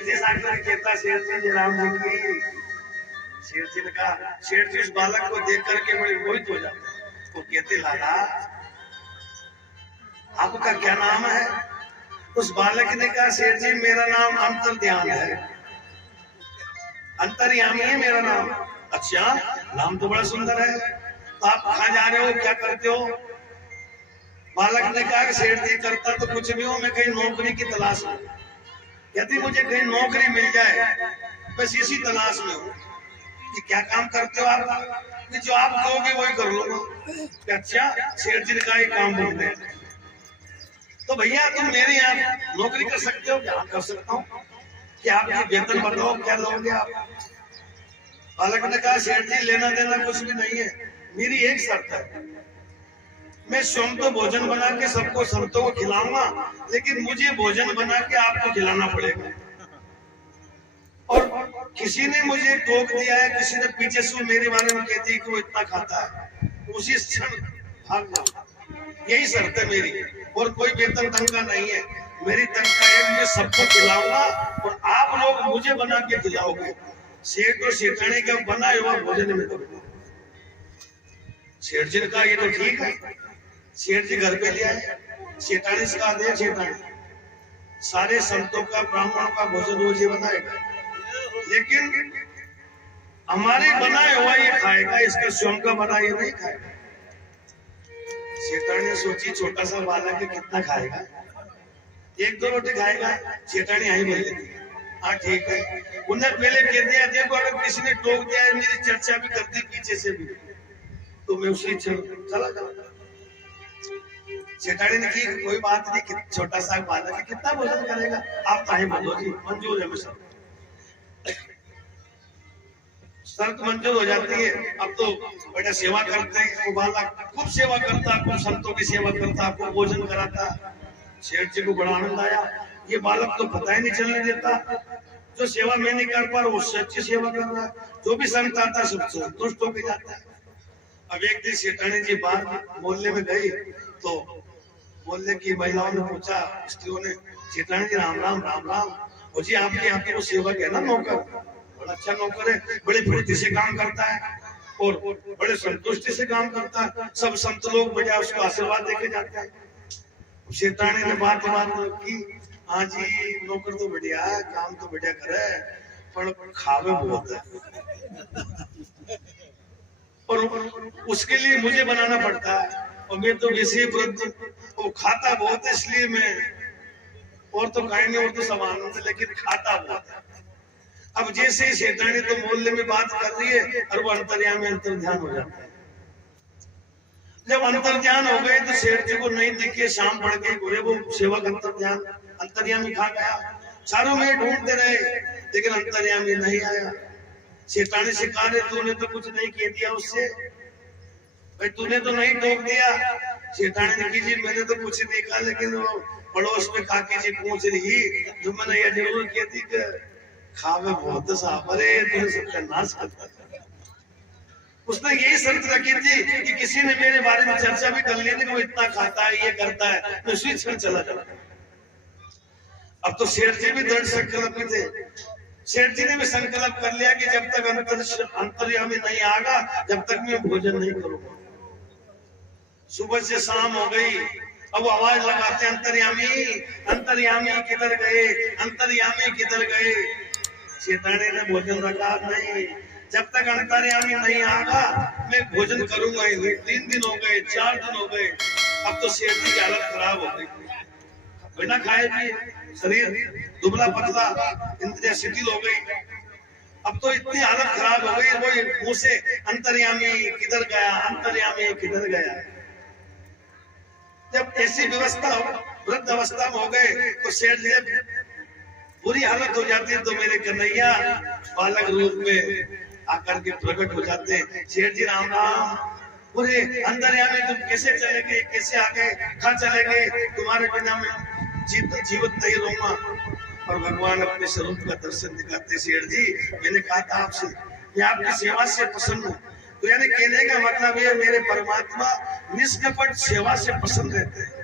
कहता शेर जी राम जी की। शेर जी ने कहा, शेर जी उस बालक को देख करके बड़े मोहित हो जाते हैं। वो कहते लाला आपका क्या नाम है? उस बालक ने कहा शेर जी मेरा नाम अंतर्ध्यान है, अंतर्यामी है मेरा नाम। अच्छा नाम तो बड़ा सुंदर है, तो आप कहाँ जा रहे हो, क्या करते हो? बालक ने कहा शेर जी करता तो कुछ नहीं हो, मैं कहीं नौकरी की तलाश में। यदि मुझे कहीं नौकरी मिल जाए बस इसी तलाश में हूँ। कि क्या काम करते हो आप? कि जो आप कहोगे वही कर लूंगा। अच्छा शेर जी ने कहा काम बोल रहे, तो भैया तुम मेरे यहाँ नौकरी कर सकते हो? क्या कर सकता हूँ। कि आपकी वेतन बताओ क्या लोगे आप? बालक ने कहा शेर जी लेना देना कुछ भी नहीं है, मेरी एक शर्त है, मैं स्वयं तो भोजन बना के सबको संतों को खिलाऊंगा, लेकिन मुझे भोजन बना के आपको खिलाना पड़ेगा। और किसी ने मुझे टोक दिया है, किसी ने पीछे से मेरे बारे में कहती है कि वो इतना खाता है, उसी क्षण भाग जाओ। यही शर्त है मेरी, और कोई वेतन तनख्वाह नहीं है। मेरी तनख्वाह है मैं सबको खिलाऊंगा और आप लोग मुझे बना के खिलाओगे। सेठ तो सेठानी का बना हुआ भोजन में करूंगा। सेठ जी ने कहा ये तो ठीक है। सेठ जी घर पे ले आए, सेठानी से कहा दे सेठानी सारे संतों का ब्राह्मणों का भोजन रोज ये बनाएगा, लेकिन हमारे बनाए हुआ ये खाएगा, इसका स्वयं का बना ये नहीं खाएगा। सेठानी ने सोची छोटा सा बालक है कितना खाएगा, एक दो रोटी खाएगा। सेठानी आई बोल देती हाँ ठीक है। उन्हें पहले कह दिया देखो अगर किसी ने टोक दिया है, मेरी चर्चा भी कर दी पीछे से भी, तो मैं उसी चला चला। सेठानी ने की कोई बात नहीं, छोटा सा बालक है कितना भोजन करेगा, आप चाहे बोलो जी मंजूर है। सब शर्त मंजूर हो जाती है। अब तो बेटा सेवा करते हैं, वो बालक खूब सेवा करता, खूब संतों की सेवा करता, खूब भोजन कराता। सेठ जी को बड़ा आनंद आया, ये बालक तो पता ही नहीं चलने देता, जो सेवा मैं नहीं कर पा रहा उससे अच्छी सेवा कर रहा है, जो भी संत आता सब संतुष्ट होकर जाता है। अब एक दिन सेठानी जी बाहर मोहल्ले में गई, तो मोहल्ले की महिलाओं ने पूछा, स्त्रियों ने, सेठानी जी राम राम राम राम। और जी आपके यहाँ पे वो सेवक है ना नौकर, बड़ा अच्छा नौकर है, बड़े फुर्ती से काम करता है और बड़े संतुष्टि से काम करता है, सब संत लोग बढ़िया उसको आशीर्वाद देके जाते हैं। सेठानी ने बात की, हाँ जी नौकर तो बढ़िया है, काम तो बढ़िया करे, पर खावे बहुत है और उसके लिए मुझे बनाना पड़ता है, और मैं तो वैसे ही वो खाता बहुत है, इसलिए मैं और तो कहीं नहीं, और तो सामान है लेकिन खाता बहुत है। अब जैसे ही सेठानी तो मोहल्ले में बात कर रही है और वो अंतर्यामी अंतर्ध्यान हो जाता है। जब अंतर्ध्यान हो गए तो सेठ जी को नहीं दिखे, शाम पड़ गई, बोले वो सेवक अंतर्यामी खा गया। चारों में ढूंढते रहे लेकिन अंतर्यामी नहीं आया। सेठानी से कहा तूने तो कुछ नहीं कह दिया उससे, भाई तूने तो नहीं टोक दिया। सेठानी ने की जी मैंने तो कुछ नहीं कहा, लेकिन वो पड़ोस में काकी जी पूछ रही जो मैंने ये जरूर कहती कि खावे बहुत साफ, अरे तूने सबका नाश कर। उसने यही शर्त रखी थी कि किसी ने मेरे बारे में चर्चा भी कर ली थी कि वो इतना खाता है ये करता है, तो उसी क्षण चला चला। अब तो सेठ जी भी दृढ़ संकल्प थे। सेठ जी ने भी संकल्प कर लिया कि जब तक अंतर्यामी नहीं आगा जब तक मैं भोजन नहीं करूंगा। सुबह से शाम हो गई, अब वो आवाज लगाते अंतर्यामी अंतर्यामी किधर गए, अंतर्यामी किधर गए। सेठानी ने भोजन रखा नहीं, जब तक अंतर्यामी नहीं आगा मैं भोजन करूंगा ही नहीं। 3 दिन हो गए, 4 दिन हो गए, अब तो सेठ जी की हालत खराब हो गई, बिना खाए पिए शरीर दुबला पतला, इंद्रियां शिथिल हो गई। अब तो इतनी हालत खराब हो गई, वो मुंह से अंतर्यामी किधर गया, अंतर्यामी किधर गया। जब ऐसी व्यवस्था वृद्ध अवस्था में हो गए तो सेठ जी बुरी हालत हो जाती है, तो मेरे कन्हैया बालक रूप में आकर के प्रकट हो जाते हैं। सेठ जी राम राम। पूरे अंतर्यामी तुम कैसे चले गए, कैसे आ गए, कहाँ चले गए, तुम्हारे बिना मैं जीवित नहीं रहूंगा। और भगवान अपने स्वरूप का दर्शन दिखाते, सेठ जी मैंने कहा था आपसे मैं आपकी सेवा से प्रसन्न हूँ। तो यानी कहने का मतलब ये मेरे परमात्मा निष्कपट सेवा से पसंद रहते हैं।